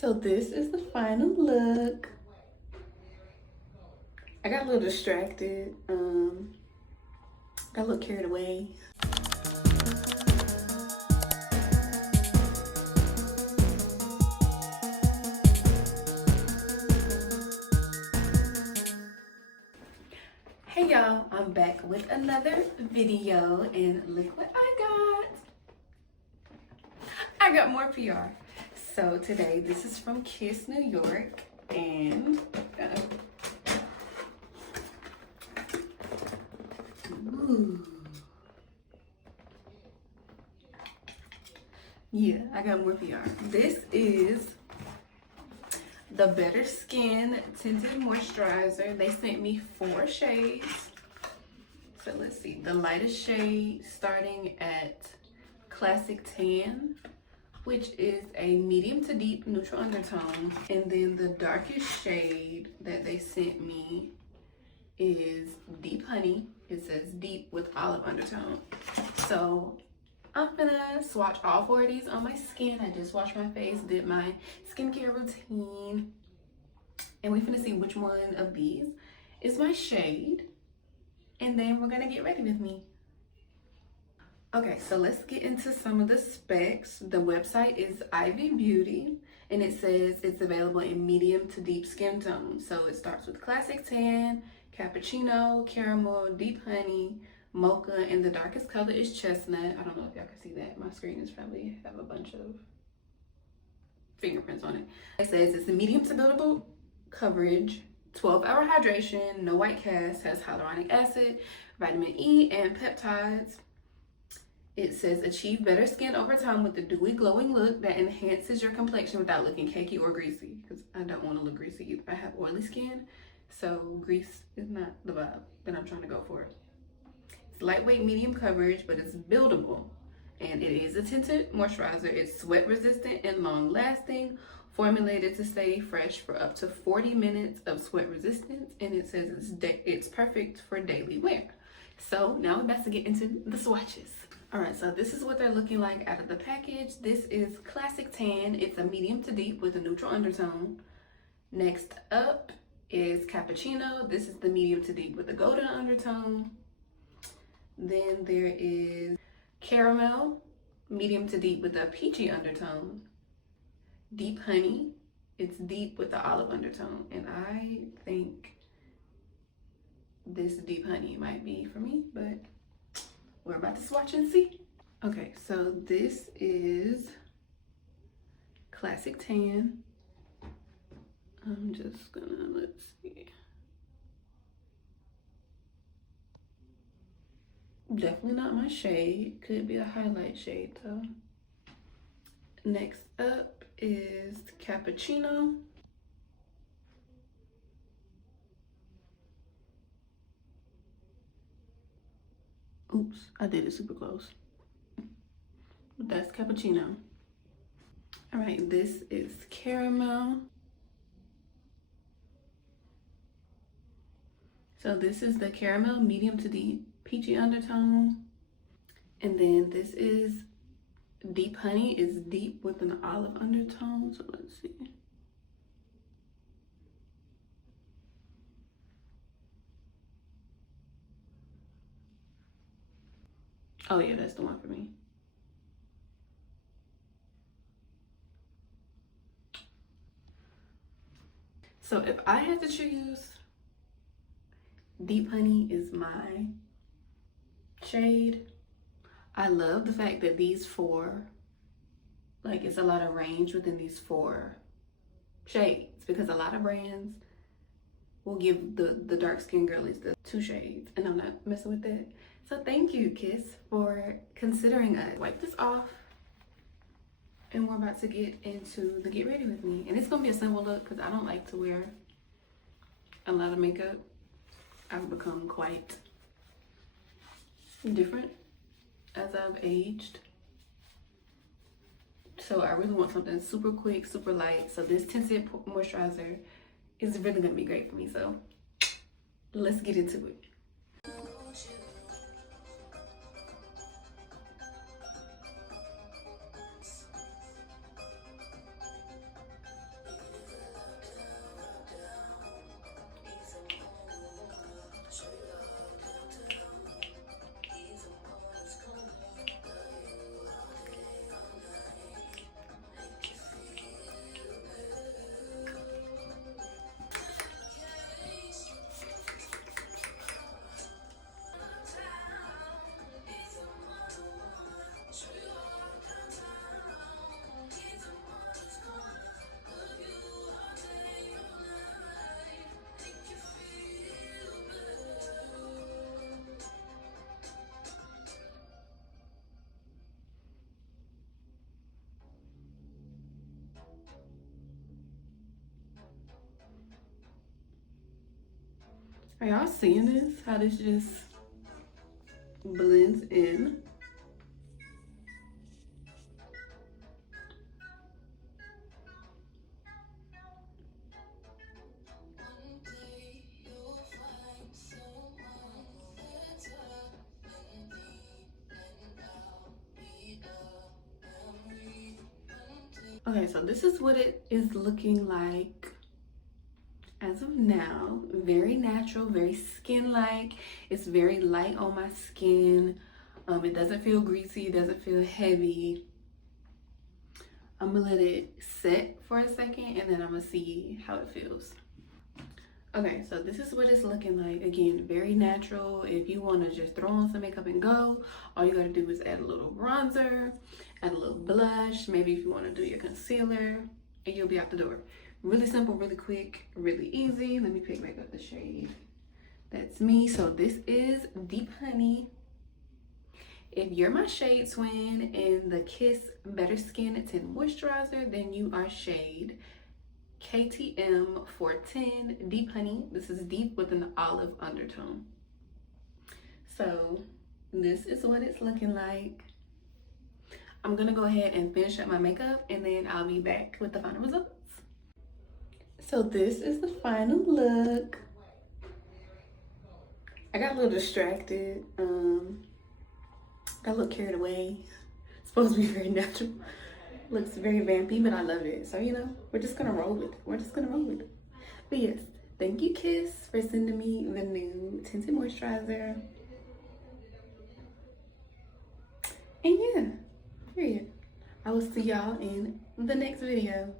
So this is the final look. I got a little distracted, got a little carried away. Hey y'all, I'm back with another video and look what I got. I got more PR. So today, this is from Kiss New York and ooh. Yeah, I got more PR. This is the Better Skin Tinted Moisturizer. They sent me 4 shades. So let's see, the lightest shade starting at Classic Tan, which is a medium to deep neutral undertone. And then the darkest shade that they sent me is Deep Honey. It says deep with olive undertone. So I'm gonna swatch all 4 of these on my skin. I just washed my face, did my skincare routine, and we're gonna see which one of these is my shade, and then we're gonna get ready with me. Okay, so let's get into some of the specs. The website is Ivy Beauty, and it says it's available in medium to deep skin tones. So it starts with Classic Tan, Cappuccino, Caramel, Deep Honey, Mocha, and the darkest color is Chestnut. I don't know if y'all can see that. My screen is probably have a bunch of fingerprints on it. It says it's a medium to buildable coverage, 12-hour hydration, no white cast, has hyaluronic acid, vitamin E, and peptides. It says achieve better skin over time with the dewy glowing look that enhances your complexion without looking cakey or greasy, because I don't want to look greasy either. I have oily skin, so grease is not the vibe that I'm trying to go for. It's lightweight medium coverage, but it's buildable, and it is a tinted moisturizer. It's sweat resistant and long lasting, formulated to stay fresh for up to 40 minutes of sweat resistance, and it says it's perfect for daily wear. So now we're about to get into the swatches. All right, so this is what they're looking like out of the package. This is Classic Tan. It's a medium to deep with a neutral undertone. Next up is Cappuccino. This is the medium to deep with a golden undertone. Then there is Caramel, medium to deep with a peachy undertone. Deep Honey, it's deep with the olive undertone. And I think this Deep Honey might be for me, but we're about to swatch and see. Okay, so this is Classic Tan. I'm just gonna, let's see. Definitely not my shade. Could be a highlight shade though. Next up is Cappuccino. Oops, I did it super close. But that's Cappuccino. All right, this is Caramel. So this is the Caramel medium to deep peachy undertone. And then this is Deep Honey, is deep with an olive undertone. So let's see. Oh yeah, that's the one for me. So if I had to choose, Deep Honey is my shade. I love the fact that these 4, like it's a lot of range within these 4 shades, because a lot of brands will give the dark skin girlies the 2 shades, and I'm not messing with that. So thank you, Kiss, for considering us. Wipe this off, and we're about to get into the get ready with me. And it's gonna be a simple look because I don't like to wear a lot of makeup. I've become quite different as I've aged. So I really want something super quick, super light. So this tinted moisturizer is really gonna be great for me. So let's get into it. Are y'all seeing this? How this just blends in? Okay, so this is what it is looking like as of now. Very natural, very skin-like. It's very light on my skin. It doesn't feel greasy, it doesn't feel heavy. I'm gonna let it set for a second and then I'm gonna see how it feels. Okay, so this is what it's looking like. Again, very natural. If you want to just throw on some makeup and go, all you got to do is add a little bronzer, add a little blush, maybe if you want to do your concealer, and you'll be out the door. Really simple, really quick, really easy. Let me pick back up the shade. That's me. So this is Deep Honey. If you're my shade twin in the Kiss Better Skin Tinted Moisturizer, then you are shade KTM 410 Deep Honey. This is deep with an olive undertone. So this is what it's looking like. I'm gonna go ahead and finish up my makeup and then I'll be back with the final results. So this is the final look. I got a little distracted, got a little carried away. It's supposed to be very natural. Looks very vampy, but I love it. So, you know, we're just gonna roll with it. We're just gonna roll with it. But yes, thank you, Kiss, for sending me the new Tinted Moisturizer. And yeah, period. I will see y'all in the next video.